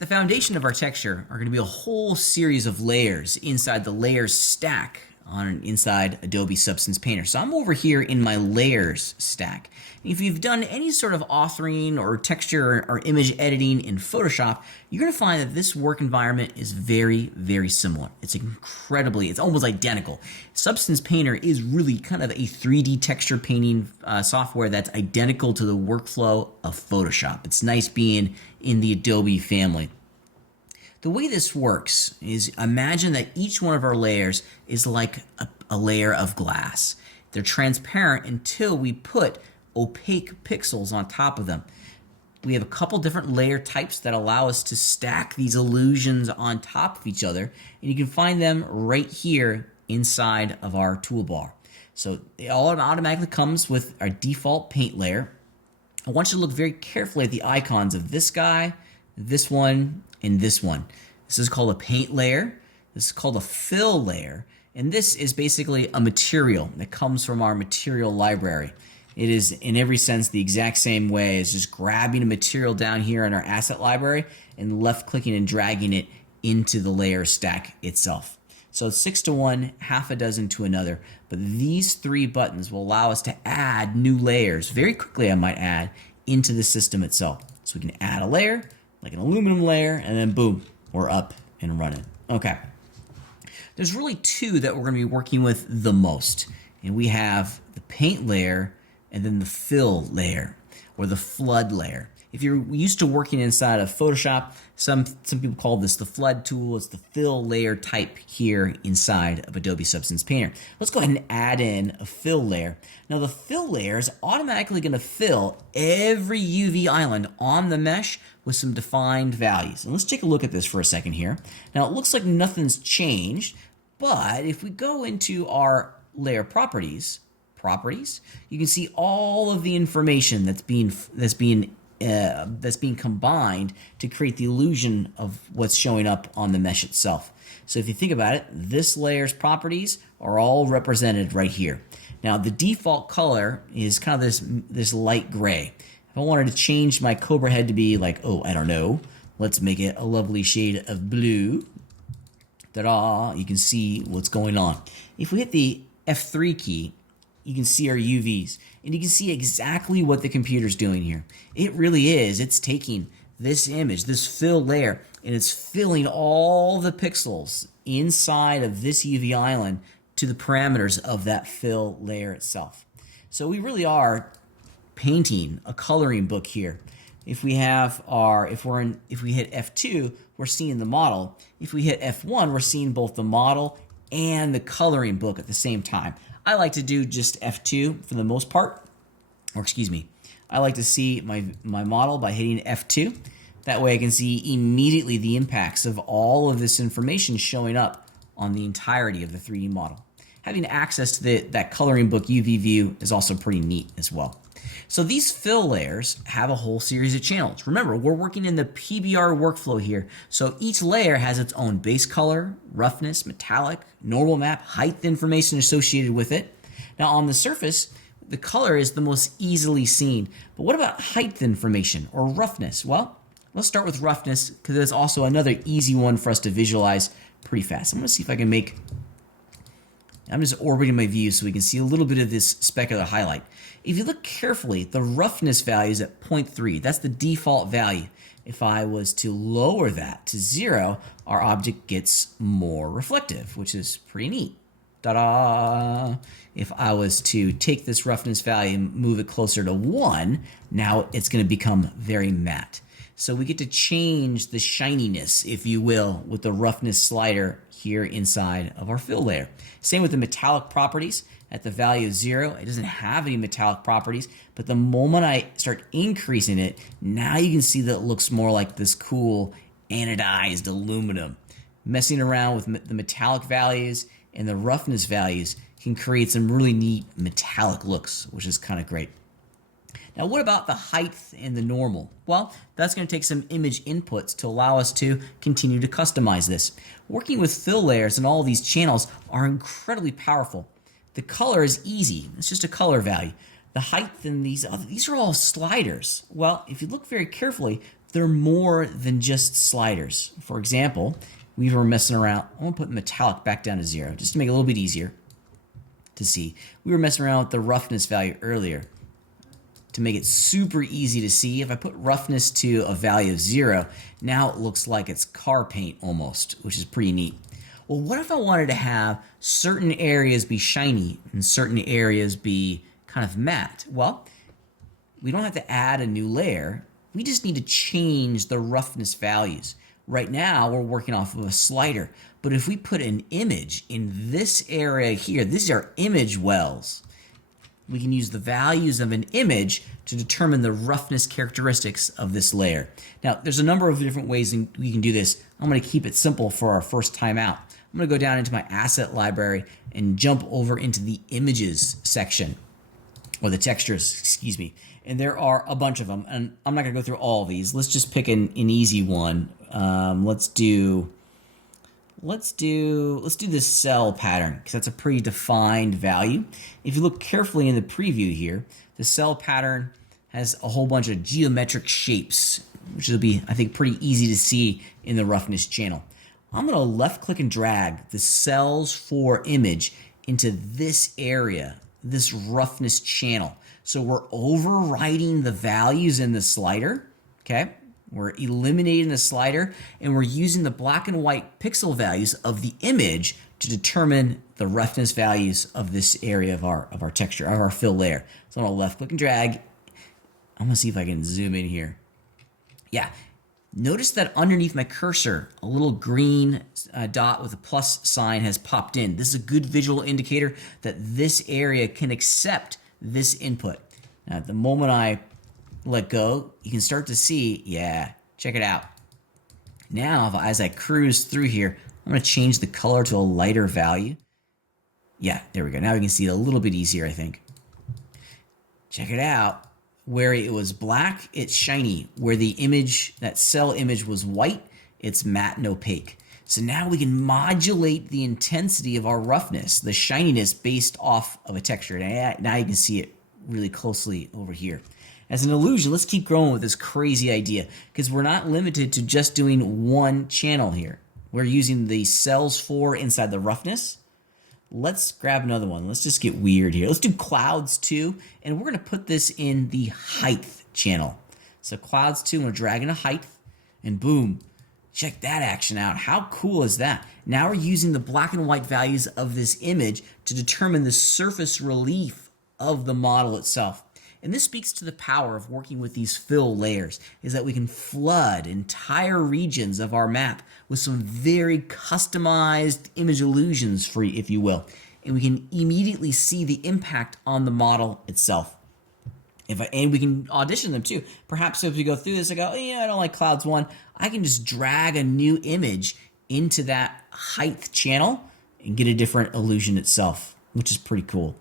At the foundation of our texture are going to be a whole series of layers inside the layers stack inside Adobe Substance Painter. So I'm over here in my layers stack. If you've done any sort of authoring or texture or image editing in Photoshop, you're going to find that this work environment is very, very similar. It's almost identical. Substance Painter is really kind of a 3D texture painting software that's identical to the workflow of Photoshop. It's nice being in the Adobe family. The way this works is imagine that each one of our layers is like a layer of glass. They're transparent until we put opaque pixels on top of them. We have a couple different layer types that allow us to stack these illusions on top of each other, and you can find them right here inside of our toolbar. So it all automatically comes with our default paint layer. I want you to look very carefully at the icons of this guy, this one, and this one. This is called a paint layer. This is called a fill layer. And this is basically a material that comes from our material library. It is in every sense the exact same way as just grabbing a material down here in our asset library and left clicking and dragging it into the layer stack itself. So it's 6 to 1, half a dozen to another. But these three buttons will allow us to add new layers very quickly, I might add, into the system itself. So we can add a layer, like an aluminum layer, and then boom, we're up and running. Okay. There's really two that we're going to be working with the most. And we have the paint layer and then the fill layer or the flood layer. If you're used to working inside of Photoshop, some people call this the flood tool. It's the fill layer type here inside of Adobe Substance Painter. Let's go ahead and add in a fill layer. Now the fill layer is automatically going to fill every UV island on the mesh with some defined values. And let's take a look at this for a second here. Now it looks like nothing's changed, but if we go into our layer properties, you can see all of the information that's being combined to create the illusion of what's showing up on the mesh itself. So if you think about it, this layer's properties are all represented right here. Now the default color is kind of this light gray. If I wanted to change my Cobra head to be like, oh, I don't know, let's make it a lovely shade of blue. Ta-da! You can see what's going on. If we hit the F3 key, you can see our UVs, and you can see exactly what the computer's doing here. It really is. It's taking this image, this fill layer, and it's filling all the pixels inside of this UV island to the parameters of that fill layer itself. So we really are painting a coloring book here. If we hit F2, we're seeing the model. If we hit F1, we're seeing both the model and the coloring book at the same time. I like to do just F2 for the most part, or excuse me, I like to see my model by hitting F2. That way I can see immediately the impacts of all of this information showing up on the entirety of the 3D model. Having access to that coloring book UV view is also pretty neat as well. So these fill layers have a whole series of channels. Remember, we're working in the PBR workflow here. So each layer has its own base color, roughness, metallic, normal map, height information associated with it. Now on the surface, the color is the most easily seen. But what about height information or roughness? Well, let's start with roughness because it's also another easy one for us to visualize pretty fast. I'm going to see if I can I'm just orbiting my view so we can see a little bit of this specular highlight. If you look carefully, the roughness value is at 0.3. That's the default value. If I was to lower that to 0, our object gets more reflective, which is pretty neat. Ta-da! If I was to take this roughness value and move it closer to 1, now it's going to become very matte. So we get to change the shininess, if you will, with the roughness slider here inside of our fill layer. Same with the metallic properties. At the value of 0, it doesn't have any metallic properties, but the moment I start increasing it, now you can see that it looks more like this cool anodized aluminum. Messing around with the metallic values and the roughness values can create some really neat metallic looks, which is kind of great. Now, what about the height and the normal? Well, that's going to take some image inputs to allow us to continue to customize this. Working with fill layers and all of these channels are incredibly powerful. The color is easy. It's just a color value. the height and these are all sliders. Well, if you look very carefully, they're more than just sliders. For example, we were messing around. I'm going to put metallic back down to 0 just to make it a little bit easier to see. We were messing around with the roughness value earlier to make it super easy to see. If I put roughness to a value of 0, now it looks like it's car paint almost, which is pretty neat. Well, what if I wanted to have certain areas be shiny and certain areas be kind of matte? Well, we don't have to add a new layer. We just need to change the roughness values. Right now, we're working off of a slider. But if we put an image in this area here, these are image wells. We can use the values of an image to determine the roughness characteristics of this layer. Now, there's a number of different ways we can do this. I'm going to keep it simple for our first time out. I'm going to go down into my asset library and jump over into the images section, or the textures, excuse me. And there are a bunch of them, and I'm not going to go through all of these. Let's just pick an easy one. Let's do this cell pattern, because that's a pretty defined value. If you look carefully in the preview here, the cell pattern has a whole bunch of geometric shapes, which will be, I think, pretty easy to see in the roughness channel. I'm going to left click and drag the cells for image into this area, this roughness channel. So we're overriding the values in the slider, okay? We're eliminating the slider, and we're using the black and white pixel values of the image to determine the roughness values of this area of our texture, of our fill layer. So I'm going to left click and drag. I'm going to see if I can zoom in here. Yeah. Notice that underneath my cursor, a little green dot with a plus sign has popped in. This is a good visual indicator that this area can accept this input. Now, at the moment I let go, you can start to see, yeah, check it out. Now, as I cruise through here, I'm going to change the color to a lighter value. Yeah, there we go. Now we can see it a little bit easier, I think. Check it out. Where it was black, it's shiny. Where the image, that cell image was white, it's matte and opaque. So now we can modulate the intensity of our roughness, the shininess based off of a texture. Now you can see it really closely over here. As an illusion, let's keep growing with this crazy idea, because we're not limited to just doing one channel here. We're using the cells for inside the roughness. Let's grab another one. Let's just get weird here. Let's do clouds 2, and we're going to put this in the height channel. So clouds 2, we're dragging a height, and boom, check that action out. How cool is that? Now we're using the black and white values of this image to determine the surface relief of the model itself. And this speaks to the power of working with these fill layers, is that we can flood entire regions of our map with some very customized image illusions, for, if you will. And we can immediately see the impact on the model itself. And we can audition them too. Perhaps if we go through this, I go, I don't like clouds 1. I can just drag a new image into that height channel and get a different illusion itself, which is pretty cool.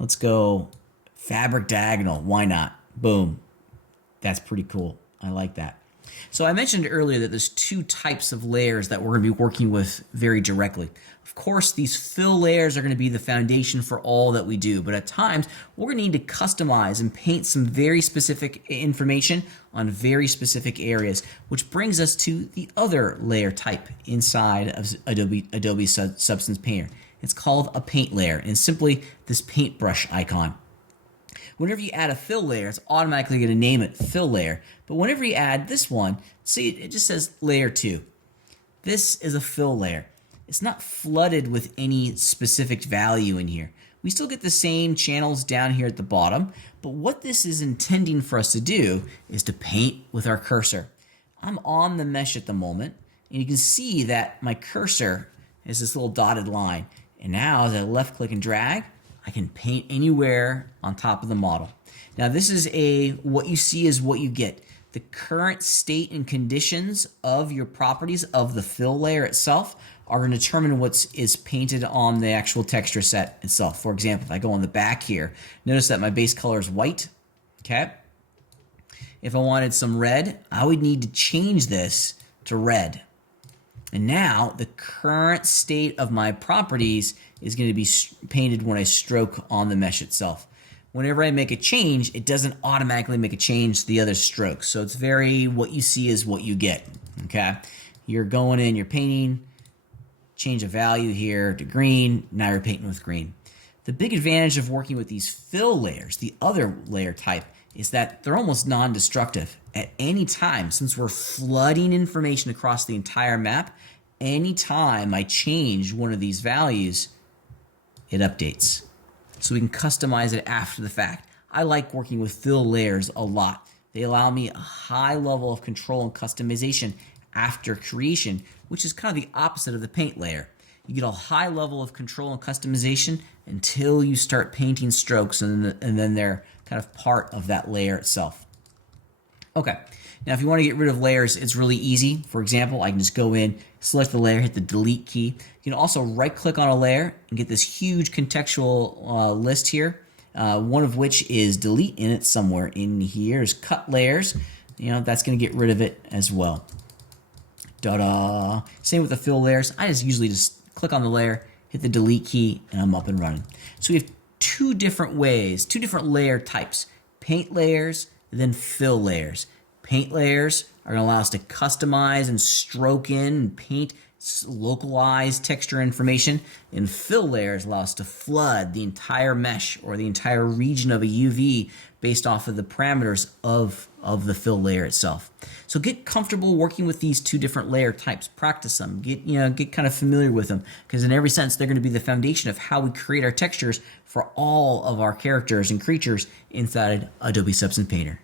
Let's go fabric diagonal. Why not? Boom. That's pretty cool. I like that. So I mentioned earlier that there's 2 types of layers that we're going to be working with very directly. Of course, these fill layers are going to be the foundation for all that we do, but at times we're going to need to customize and paint some very specific information on very specific areas, which brings us to the other layer type inside of Adobe Substance Painter. It's called a paint layer, and simply this paintbrush icon. Whenever you add a fill layer, it's automatically going to name it fill layer. But whenever you add this one, see, it just says layer 2. This is a fill layer. It's not flooded with any specific value in here. We still get the same channels down here at the bottom, but what this is intending for us to do is to paint with our cursor. I'm on the mesh at the moment, and you can see that my cursor is this little dotted line. And now as I left click and drag, I can paint anywhere on top of the model. Now this is what you see is what you get. The current state and conditions of your properties of the fill layer itself are going to determine what is painted on the actual texture set itself. For example, if I go on the back here, notice that my base color is white. Okay. If I wanted some red, I would need to change this to red. And now the current state of my properties is going to be painted when I stroke on the mesh itself. whenever I make a change, it doesn't automatically make a change to the other strokes. So it's very, what you see is what you get, okay? You're going in, you're painting, change a value here to green, now you're painting with green. The big advantage of working with these fill layers, the other layer type, is that they're almost non-destructive. At any time, since we're flooding information across the entire map, anytime I change one of these values, it updates. So we can customize it after the fact. I like working with fill layers a lot. They allow me a high level of control and customization after creation, which is kind of the opposite of the paint layer. You get a high level of control and customization until you start painting strokes, and then they're kind of part of that layer itself. Okay, now if you want to get rid of layers, it's really easy. For example, I can just go in, select the layer, hit the delete key. You can also right click on a layer and get this huge contextual list here, one of which is delete, and it's somewhere in here is cut layers. That's going to get rid of it as well. Ta-da! Same with the fill layers. I usually just click on the layer, hit the delete key, and I'm up and running. So we have two different ways, two different layer types: paint layers, then fill layers. Paint layers are going to allow us to customize and stroke in and paint localized texture information, and fill layers allow us to flood the entire mesh or the entire region of a UV based off of the parameters of the fill layer itself. So get comfortable working with these two different layer types. Practice them. Get kind of familiar with them, because in every sense they're going to be the foundation of how we create our textures for all of our characters and creatures inside Adobe Substance Painter.